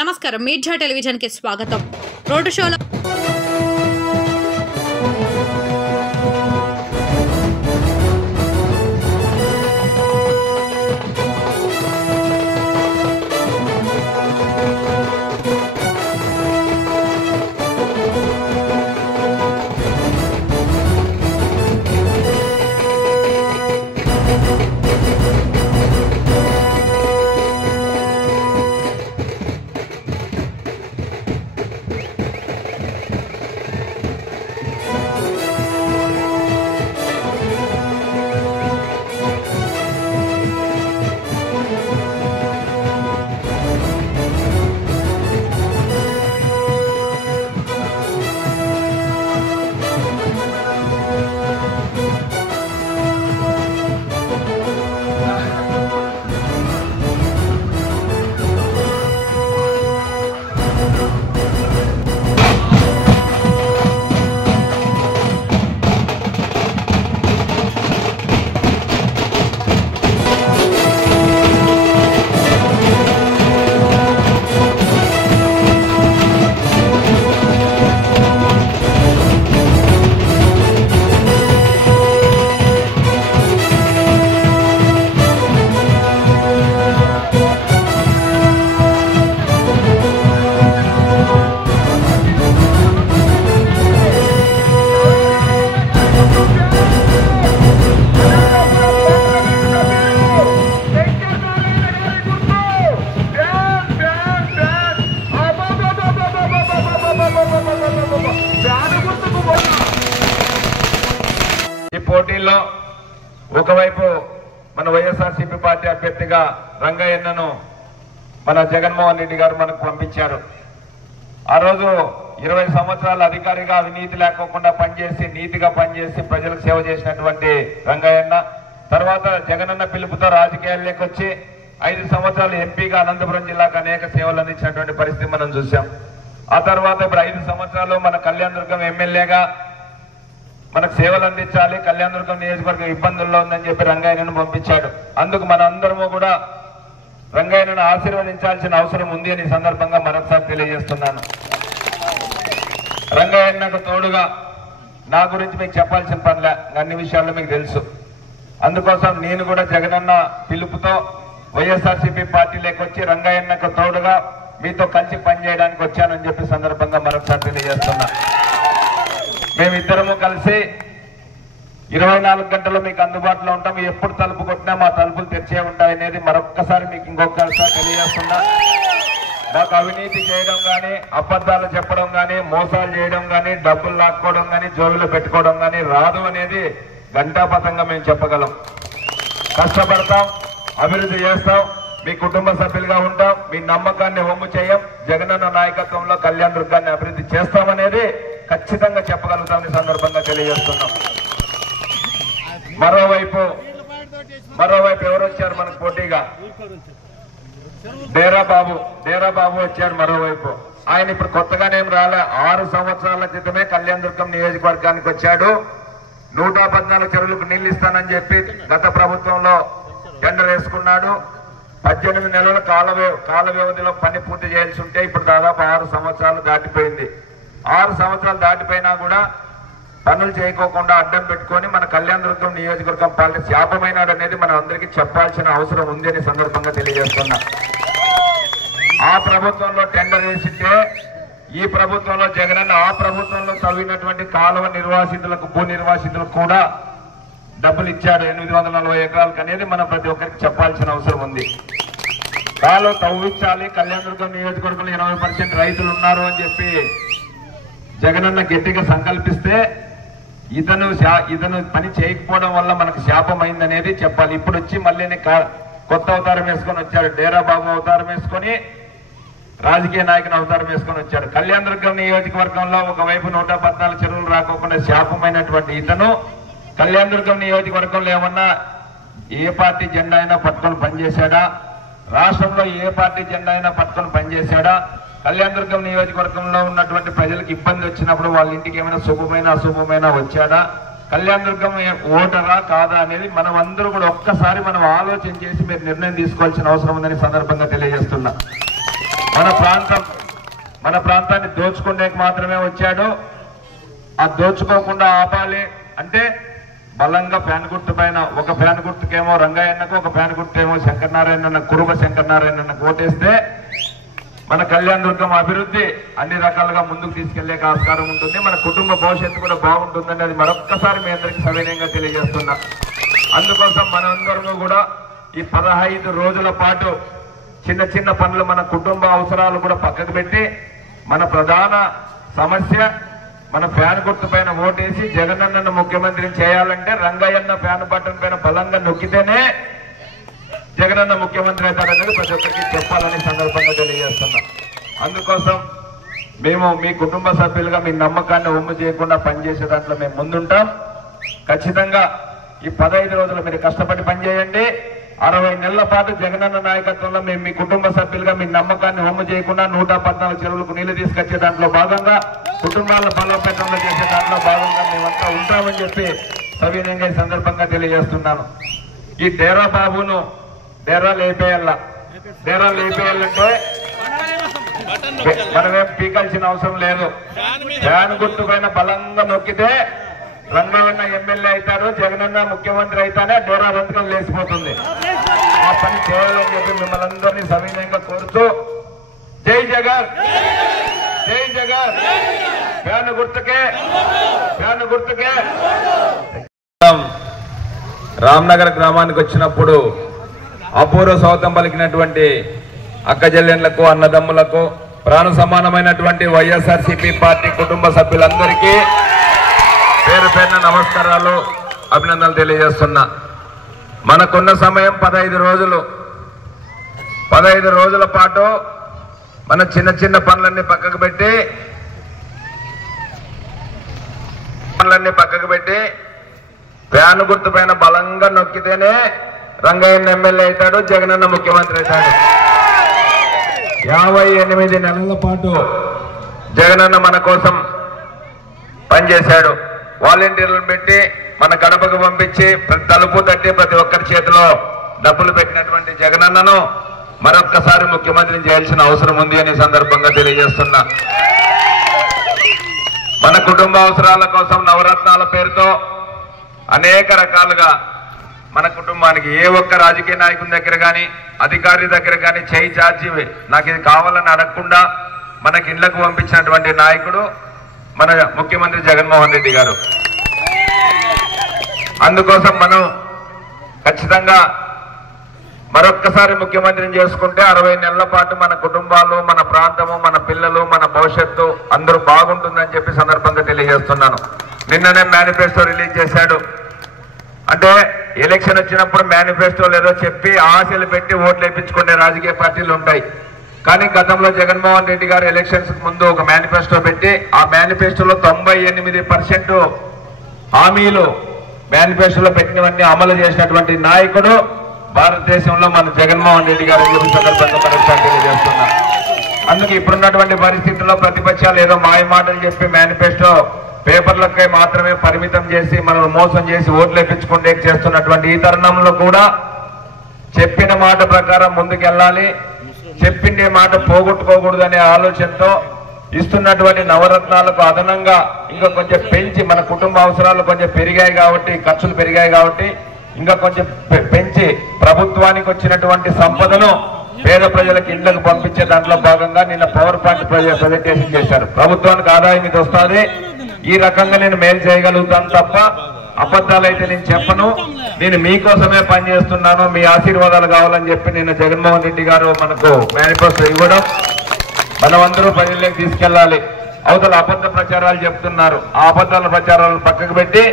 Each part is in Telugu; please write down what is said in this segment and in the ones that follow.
నమస్కారం మీడియా టెలివిజన్ కి స్వాగతం। రోడ్ షోలో పోటీల్లో ఒకవైపు మన వైఎస్ఆర్సీపీ పార్టీ అభ్యర్థిగా రంగయ్యను మన జగన్మోహన్ రెడ్డి గారు మనకు పంపించారు। ఆ రోజు 20 సంవత్సరాల అధికారిగా అవినీతి లేకోకుండా పనిచేసి నీతిగా పనిచేసి ప్రజలకు సేవ చేసినటువంటి రంగయ్య తర్వాత జగనన్న పిలుపుతో రాజకీయాల్లోకి వచ్చి 5 సంవత్సరాలు ఎంపీగా అనంతపురం జిల్లాకు అనేక సేవలు అందించినటువంటి పరిస్థితి మనం చూసాం। ఆ తర్వాత ఇప్పుడు 5 సంవత్సరాలు మన కళ్యాణదుర్గం ఎమ్మెల్యేగా మనకు సేవలు అందించాలి, కళ్యాణదుర్గం నియోజకవర్గం ఇబ్బందుల్లో ఉందని చెప్పి రంగయ్యను పంపించాడు। అందుకు మన అందరము కూడా రంగయ్యను ఆశీర్వదించాల్సిన అవసరం ఉంది అని సందర్భంగా మరొకసారి తెలియజేస్తున్నాను। రంగయ్యకు తోడుగా నా గురించి మీకు చెప్పాల్సిన పనిలే, అన్ని విషయాల్లో మీకు తెలుసు। అందుకోసం నేను కూడా జగనన్న పిలుపుతో వైఎస్ఆర్సీపీ పార్టీలోకి వచ్చి రంగయ్యకు తోడుగా మీతో కలిసి పనిచేయడానికి వచ్చానని చెప్పి సందర్భంగా మరొకసారి తెలియజేస్తున్నా। మేమిద్దరము కలిసి 24 గంటలు మీకు అందుబాటులో ఉంటాం, ఎప్పుడు తలుపు కొట్టినా మా తలుపులు తెరిచే ఉంటాయనేది మరొక్కసారి మీకు ఇంకొకసారి తెలియజేస్తున్నా। మాకు అవినీతి చేయడం కానీ, అబద్ధాలు చెప్పడం కానీ, మోసాలు చేయడం కానీ, డబ్బులు లాక్కోవడం కానీ, జోబులు పెట్టుకోవడం కానీ రాదు అనేది గంటాపథంగా మేము చెప్పగలం। కష్టపడతాం, అభివృద్ధి చేస్తాం, మీ కుటుంబ సభ్యులుగా ఉంటాం, మీ నమ్మకాన్ని వమ్ము చేయం, జగనన్న నాయకత్వంలో కళ్యాణదుర్గాన్ని అభివృద్ధి చేస్తామనేది ఖచ్చితంగా చెప్పగలుగుతామని సందర్భంగా తెలియజేస్తున్నాం। మరోవైపు ఎవరు వచ్చారు మనకు పోటీగా? డేరా బాబు వచ్చారు మరోవైపు। ఆయన ఇప్పుడు కొత్తగానేం రాలే, 6 సంవత్సరాల క్రితమే కళ్యాణదుర్గం నియోజకవర్గానికి వచ్చాడు। 114 చెరువులకు నీళ్లు ఇస్తానని చెప్పి గత ప్రభుత్వంలో టెండర్ వేసుకున్నాడు। 18 నెలల కాల వ్యవధిలో పని పూర్తి చేయాల్సి ఉంటే ఇప్పుడు దాదాపు 6 సంవత్సరాలు దాటిపోయింది। 6 సంవత్సరాలు దాటిపోయినా కూడా పనులు చేయకోకుండా అడ్డం పెట్టుకొని మన కళ్యాణదుర్గం నియోజకవర్గం పాలన శాపమైనాడు అనేది మనం అందరికీ చెప్పాల్సిన అవసరం ఉంది అని సందర్భంగా తెలియజేస్తున్నా। ఆ ప్రభుత్వంలో టెండర్ వేసింటే ఈ ప్రభుత్వంలో జగనన్న ఆ ప్రభుత్వంలో తవ్వినటువంటి కాలువ నిర్వాసితులకు భూ నిర్వాసితులకు కూడా డబ్బులు ఇచ్చాడు 840 ఎకరాలకు అనేది మనం ప్రతి ఒక్కరికి చెప్పాల్సిన అవసరం ఉంది। కాలువ తవ్వించాలి, కళ్యాణదుర్గం నియోజకవర్గంలో 80% రైతులు ఉన్నారు అని చెప్పి జగనన్న గట్టిగా సంకల్పిస్తే ఇతను పని చేయకపోవడం వల్ల మనకు శాపం అయిందనేది చెప్పాలి। ఇప్పుడు వచ్చి మళ్ళీ కొత్త అవతారం వేసుకొని వచ్చాడు, డేరా బాబు అవతారం వేసుకొని రాజకీయ నాయకుని అవతారం వేసుకొని వచ్చాడు। కళ్యాణదుర్గం నియోజకవర్గంలో ఒకవైపు 114 చెరువులు రాకోకుండా శాపమైనటువంటి ఇతను కళ్యాణదుర్గం నియోజకవర్గంలో ఏమన్నా ఏ పార్టీ జెండా అయినా పట్టుకొని పనిచేశాడా? రాష్ట్రంలో ఏ పార్టీ జెండా అయినా పట్టుకొని పనిచేశాడా? కళ్యాణదుర్గం నియోజకవర్గంలో ఉన్నటువంటి ప్రజలకు ఇబ్బంది వచ్చినప్పుడు వాళ్ళ ఇంటికి ఏమైనా శుభమైన అశుభమైన వచ్చాడా? కళ్యాణదుర్గం ఓటరా కాదా అనేది మనం అందరూ కూడా ఒక్కసారి మనం ఆలోచన చేసి మీరు నిర్ణయం తీసుకోవాల్సిన అవసరం ఉందని సందర్భంగా తెలియజేస్తున్నా। మన ప్రాంతాన్ని దోచుకునేకి మాత్రమే వచ్చాడు. ఆ దోచుకోకుండా ఆపాలి అంటే బలంగా ఫ్యాన్ గుర్తు పైన ఒక ఫ్యాన్ గుర్తుకేమో రంగయ్యన్నకు, ఒక ఫ్యాన్ గుర్తేమో శంకరనారాయణ కురుబ శంకరనారాయణకు ఓటేస్తే మన కళ్యాణదుర్గం అభివృద్ధి అన్ని రకాలుగా ముందుకు తీసుకెళ్లే ఆస్కారం ఉంటుంది. మన కుటుంబ భవిష్యత్తు కూడా బాగుంటుందని అది మరొక్కసారి మీ అందరికీ సవినయంగా తెలియజేస్తున్నా. అందుకోసం మనందరము కూడా ఈ 15 రోజుల పాటు చిన్న చిన్న పనులు, మన కుటుంబ అవసరాలు కూడా పక్కకు పెట్టి మన ప్రధాన సమస్య మన ఫ్యాన్ గుర్తు పైన ఓటేసి జగనన్నను ముఖ్యమంత్రిని చేయాలంటే రంగయ్యన్న ఫ్యాన్ బటన్ పైన బలంగా నొక్కితేనే జగనన్న ముఖ్యమంత్రి అవుతాడనేది ప్రతి ఒక్కరికి చెప్పాలని సందర్భంగా తెలియజేస్తున్నా. అందుకోసం మేము మీ కుటుంబ సభ్యులుగా మీ నమ్మకాన్ని ఒమ్ము చేయకుండా పనిచేసే దాంట్లో మేము ముందుంటాం. ఖచ్చితంగా ఈ 15 రోజులు మీరు కష్టపడి పనిచేయండి. 60 నెలల పాటు జగనన్న నాయకత్వంలో మేము మీ కుటుంబ సభ్యులుగా మీ నమ్మకాన్ని ఒమ్ము చేయకుండా 114 చెరువులకు నీళ్లు తీసుకొచ్చే దాంట్లో భాగంగా, కుటుంబాల బలోపేతంలో చేసే దాంట్లో భాగంగా మేమంతా ఉంటామని చెప్పి సవినయంగా ఈ సందర్భంగా తెలియజేస్తున్నాను. ఈ డేరా బాబును డేరా లేపేయాలంటే మనమేం పీకాల్సిన అవసరం లేదు. ఫ్యాన్ గుర్తు పైన బలంగా నొక్కితే రంగయ్యన్న ఎమ్మెల్యే అవుతారు, జగనన్న ముఖ్యమంత్రి అయితేనే డేరా రంగం లేచిపోతుంది. ఆ పని చేయాలని చెప్పి మిమ్మల్ని అందరినీ సవినయంగా కోరుతూ జై జగన్, జై జగన్, ఫ్యాన్ గుర్తుకే. రామ్నగర్ గ్రామానికి వచ్చినప్పుడు అపూర్వ సౌతం పలికినటువంటి అక్కజెల్లెన్లకు, అన్నదమ్ములకు, ప్రాణ సమానమైనటువంటి వైఎస్ఆర్సీపీ పార్టీ కుటుంబ సభ్యులందరికీ పేరు పేరున నమస్కారాలు, అభినందనలు తెలియజేస్తున్నా. మనకున్న సమయం 15 రోజులు. 15 రోజుల పాటు మన చిన్న చిన్న పనులన్నీ పక్కకు పెట్టి ఫ్యాన్ గుర్తు పైన బలంగా నొక్కితేనే రంగయ్యన్న ఎమ్మెల్యే అవుతాడు, జగనన్న ముఖ్యమంత్రి అవుతాడు. 58 నెలల పాటు జగనన్న మన కోసం పనిచేశాడు. వాలంటీర్లను పెట్టి మన గడపకు పంపించి తలుపు తట్టి ప్రతి ఒక్కరి చేతిలో డబ్బులు పెట్టినటువంటి జగనన్నను మరొక్కసారి ముఖ్యమంత్రిని చేయాల్సిన అవసరం ఉంది అని సందర్భంగా తెలియజేస్తున్నా. మన కుటుంబ అవసరాల కోసం నవరత్నాల పేరుతో అనేక రకాలుగా మన కుటుంబానికి ఏ ఒక్క రాజకీయ నాయకుని దగ్గర కానీ అధికారి దగ్గర కానీ చేయి చార్జీ నాకు ఇది కావాలని అడగకుండా మనకి ఇళ్లకు పంపించినటువంటి నాయకుడు మన ముఖ్యమంత్రి జగన్మోహన్ రెడ్డి గారు. అందుకోసం మనం ఖచ్చితంగా మరొక్కసారి ముఖ్యమంత్రిని చేసుకుంటే 60 నెలల పాటు మన కుటుంబాలు, మన ప్రాంతము, మన పిల్లలు, మన భవిష్యత్తు అందరూ బాగుంటుందని చెప్పి సందర్భంగా తెలియజేస్తున్నాను. నిన్ననే మేనిఫెస్టో రిలీజ్ చేశాడు. అంటే ఎలక్షన్ వచ్చినప్పుడు మేనిఫెస్టో లేదో చెప్పి ఆశలు పెట్టి ఓట్లు వేయించుకునే రాజకీయ పార్టీలు ఉంటాయి. కానీ గతంలో జగన్మోహన్ రెడ్డి గారు ఎలక్షన్స్ ముందు ఒక మేనిఫెస్టో పెట్టి ఆ మేనిఫెస్టోలో 98% హామీలు మేనిఫెస్టోలో పెట్టినవన్నీ అమలు చేసినటువంటి నాయకుడు భారతదేశంలో మన జగన్మోహన్ రెడ్డి గారు సందర్భంగా మరొకసారి తెలియజేస్తున్నా. అందుకే ఇప్పుడున్నటువంటి పరిస్థితుల్లో ప్రతిపక్షాలు ఏదో మాయ మాటలు చెప్పి మేనిఫెస్టో పేపర్లకే మాత్రమే పరిమితం చేసి మనల్ని మోసం చేసి ఓట్లు వేయించుకుంటే చేస్తున్నటువంటి ఈ తరుణంలో కూడా చెప్పిన మాట ప్రకారం ముందుకెళ్ళాలి, చెప్పిండే మాట పోగొట్టుకోకూడదనే ఆలోచనతో ఇస్తున్నటువంటి నవరత్నాలకు అదనంగా ఇంకా కొంచెం పెంచి మన కుటుంబ అవసరాలు కొంచెం పెరిగాయి కాబట్టి, ఖర్చులు పెరిగాయి కాబట్టి ఇంకా కొంచెం పెంచి ప్రభుత్వానికి వచ్చినటువంటి సంపదను పేద ప్రజలకు ఇళ్లకు పంపించే దాంట్లో భాగంగా నిన్న పవర్ పాయింట్ ప్రజెంటేషన్ చేశారు. ప్రభుత్వానికి ఆదాయం ఇది వస్తుంది, ఈ రకంగా నేను మేలు చేయగలుగుతాను తప్ప అబద్ధాలైతే నేను చెప్పను, నేను మీకోసమే పనిచేస్తున్నాను, మీ ఆశీర్వాదాలు కావాలని చెప్పి నిన్న జగన్మోహన్ రెడ్డి గారు మనకు మేనిఫెస్టో ఇవ్వడం మనమందరూ ప్రజల్లోకి తీసుకెళ్లాలి. అవతల అబద్ధ ప్రచారాలు చెప్తున్నారు, ఆ అబద్ధాల ప్రచారాలను పక్కకు పెట్టి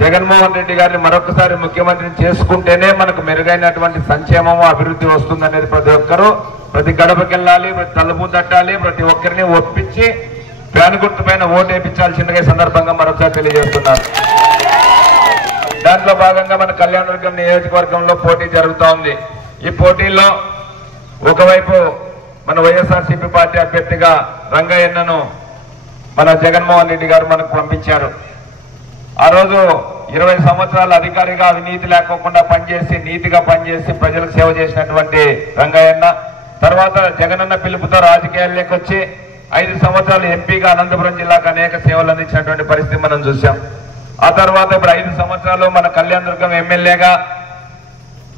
జగన్మోహన్ రెడ్డి గారిని మరొకసారి ముఖ్యమంత్రిని చేసుకుంటేనే మనకు మెరుగైనటువంటి సంక్షేమము, అభివృద్ధి వస్తుందనేది ప్రతి ఒక్కరూ ప్రతి గడపకెళ్ళాలి, ప్రతి తలుపు తట్టాలి, ప్రతి ఒక్కరిని ఒప్పించి ఫ్యాన్ గుర్తు పైన ఓటు వేయించాల్సిందిగా సందర్భంగా మరొకసారి తెలియజేస్తున్నారు. దాంట్లో భాగంగా మన కళ్యాణదుర్గం నియోజకవర్గంలో పోటీ జరుగుతూ ఉంది. ఈ పోటీల్లో ఒకవైపు మన వైఎస్ఆర్సీపీ పార్టీ అభ్యర్థిగా రంగయ్యన్నను మన జగన్మోహన్ రెడ్డి గారు మనకు పంపించారు. ఆ రోజు 20 సంవత్సరాల అధికారిగా అవినీతి లేకోకుండా పనిచేసి నీతిగా పనిచేసి ప్రజలకు సేవ చేసినటువంటి రంగయ్యన్న తర్వాత జగనన్న పిలుపుతో రాజకీయాల్లోకి వచ్చి 5 సంవత్సరాలు ఎంపీగా అనంతపురం జిల్లాకు అనేక సేవలు అందించినటువంటి పరిస్థితి మనం చూసాం. ఆ తర్వాత ఇప్పుడు 5 సంవత్సరాలు మన కళ్యాణదుర్గం ఎమ్మెల్యేగా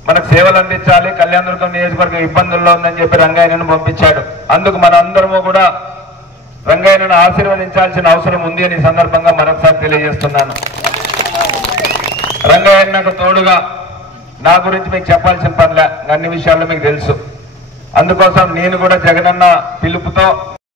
మనకు సేవలు అందించాలి, కళ్యాణదుర్గం నియోజకవర్గం ఇబ్బందుల్లో ఉందని చెప్పి రంగయ్యను పంపించాడు. అందుకు మన అందరము కూడా రంగయ్యను ఆశీర్వదించాల్సిన అవసరం ఉంది అని సందర్భంగా మరొకసారి తెలియజేస్తున్నాను. రంగయ్యకు తోడుగా నా గురించి మీకు చెప్పాల్సిన పనిలే, అన్ని విషయాల్లో మీకు తెలుసు. అందుకోసం నేను కూడా జగనన్న పిలుపుతో